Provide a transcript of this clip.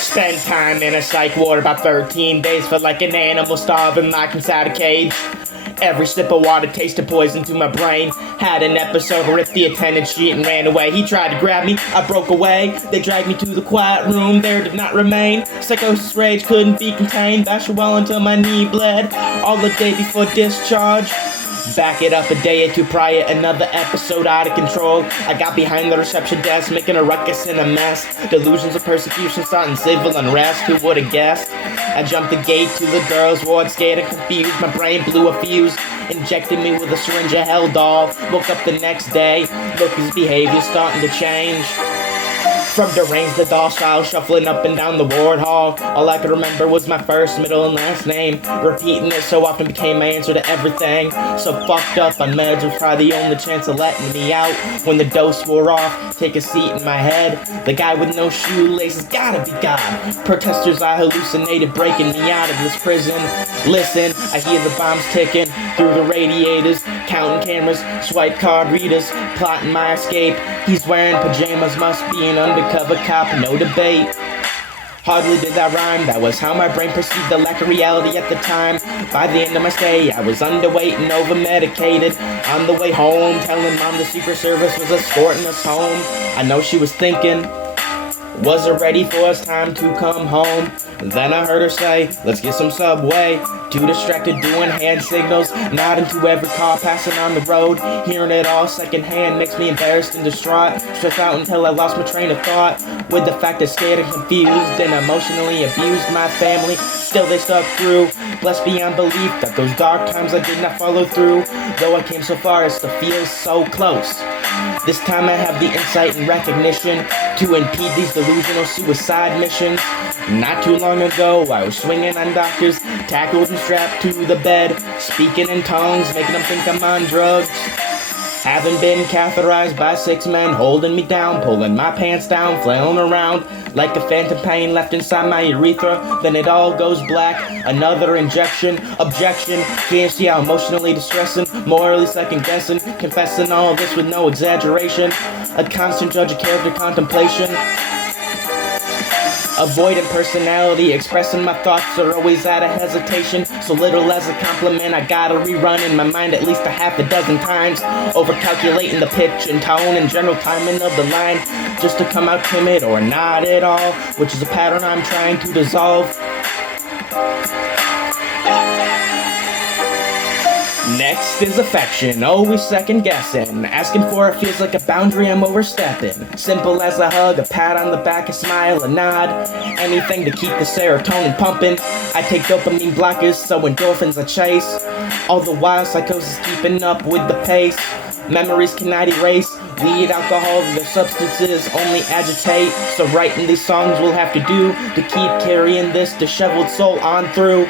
Spent time in a psych ward about 13 days. Felt like an animal starving, locked inside a cage. Every sip of water tasted poison to my brain. Had an episode, ripped the attendant sheet and ran away. He tried to grab me, I broke away. They dragged me to the quiet room, there did not remain. Psychosis rage couldn't be contained. Bashed well until my knee bled. All the day before discharge. Back it up a day or two prior, another episode out of control. I got behind the reception desk, making a ruckus and a mess. Delusions of persecution, starting civil unrest, who would've guessed? I jumped the gate to the girls' ward, scared and confused. My brain blew a fuse, injected me with a syringe of hell doll. Woke up the next day, look, his behavior's starting to change. From deranged to docile, shuffling up and down the ward hall. All I could remember was my first, middle, and last name. Repeating it so often became my answer to everything. So fucked up on meds was probably the only chance of letting me out. When the dose wore off, take a seat in my head. The guy with no shoelaces, gotta be God. Protesters I hallucinated, breaking me out of this prison. Listen, I hear the bombs ticking through the radiators. Counting cameras, swipe card readers, plotting my escape. He's wearing pajamas, must be an undercover cop, no debate. Hardly did that rhyme, that was how my brain perceived the lack of reality at the time. By the end of my stay, I was underweight and over-medicated. On the way home, telling mom the Secret Service was escorting us home. I know she was thinking, was it ready for us time to come home? Then I heard her say, let's get some Subway. Too distracted doing hand signals, nodding to every car passing on the road. Hearing it all secondhand makes me embarrassed and distraught. Stressed out until I lost my train of thought. With the fact that scared and confused and emotionally abused my family, still they stuck through. Blessed beyond belief that those dark times I did not follow through. Though I came so far as to feel so close. This time I have the insight and recognition to impede these delusional suicide missions. Not too long ago, I was swinging on doctors, tackled and strapped to the bed, speaking in tongues, making them think I'm on drugs. Haven't been catheterized by 6 men, holding me down, pulling my pants down, flailing around like a phantom pain left inside my urethra. Then it all goes black. Another injection, objection. Can't see how emotionally distressing, morally second guessing, confessing all this with no exaggeration. A constant judge of character contemplation. Avoidant personality, expressing my thoughts are always out of hesitation. So little as a compliment, I gotta rerun in my mind at least a half a dozen times. Overcalculating the pitch and tone and general timing of the line, just to come out timid or not at all, which is a pattern I'm trying to dissolve. Next is affection, always second guessing. Asking for it feels like a boundary I'm overstepping. Simple as a hug, a pat on the back, a smile, a nod. Anything to keep the serotonin pumping. I take dopamine blockers, so endorphins I chase. All the while psychosis keeping up with the pace. Memories cannot erase. Weed, alcohol, their substances only agitate. So writing these songs will have to do to keep carrying this disheveled soul on through.